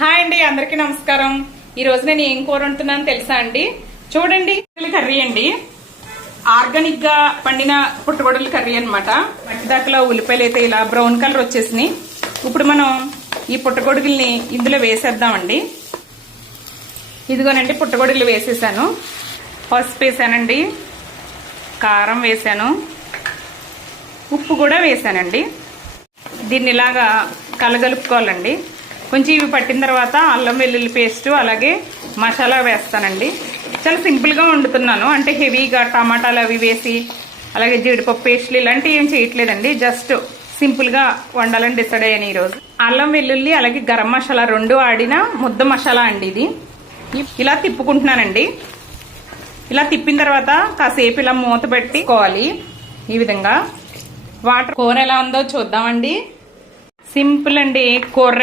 Hi అండి, అందరికీ నమస్కారం. ఈ రోజు నేను ఏం కూర వండుతున్నాను తెలుసా అండి? చూడండి, కర్రీ అండి. ఆర్గానిక్ గా పండిన పుట్టగొడుగుల కర్రీ అనమాట. మట్టి దాకా ఉల్లిపాయలు అయితే ఇలా బ్రౌన్ కలర్ వచ్చేసినాయి. ఇప్పుడు మనం ఈ పుట్టగొడుగుల్ని ఇందులో వేసేద్దామండి. ఇదిగోనండి, పుట్టగొడుగులు వేసేసాను. పసుపు వేసానండి, కారం వేసాను, ఉప్పు కూడా వేసానండి. దీన్ని ఇలాగా కలగలుపుకోవాలండి. కొంచెం ఇవి పట్టిన తర్వాత అల్లం వెల్లుల్లి పేస్ట్ అలాగే మసాలా వేస్తానండి. చాలా సింపుల్గా వండుతున్నాను, అంటే హెవీగా టమాటాలు అవి వేసి అలాగే జీడిపప్పు పేస్ట్లు ఇలాంటివి ఏం చేయట్లేదండి. జస్ట్ సింపుల్గా వండాలని డిసైడ్ అయ్యాను ఈరోజు. అల్లం వెల్లుల్లి అలాగే గరం మసాలా రెండు ఆడిన ముద్ద మసాలా అండి ఇది. ఇలా తిప్పుకుంటున్నానండి. ఇలా తిప్పిన తర్వాత కాసేపు ఇలా మూత పెట్టుకోవాలి. ఈ విధంగా వాటర్. కూర ఎలా ఉందో చూద్దామండి. సింపుల్ అండి కూర.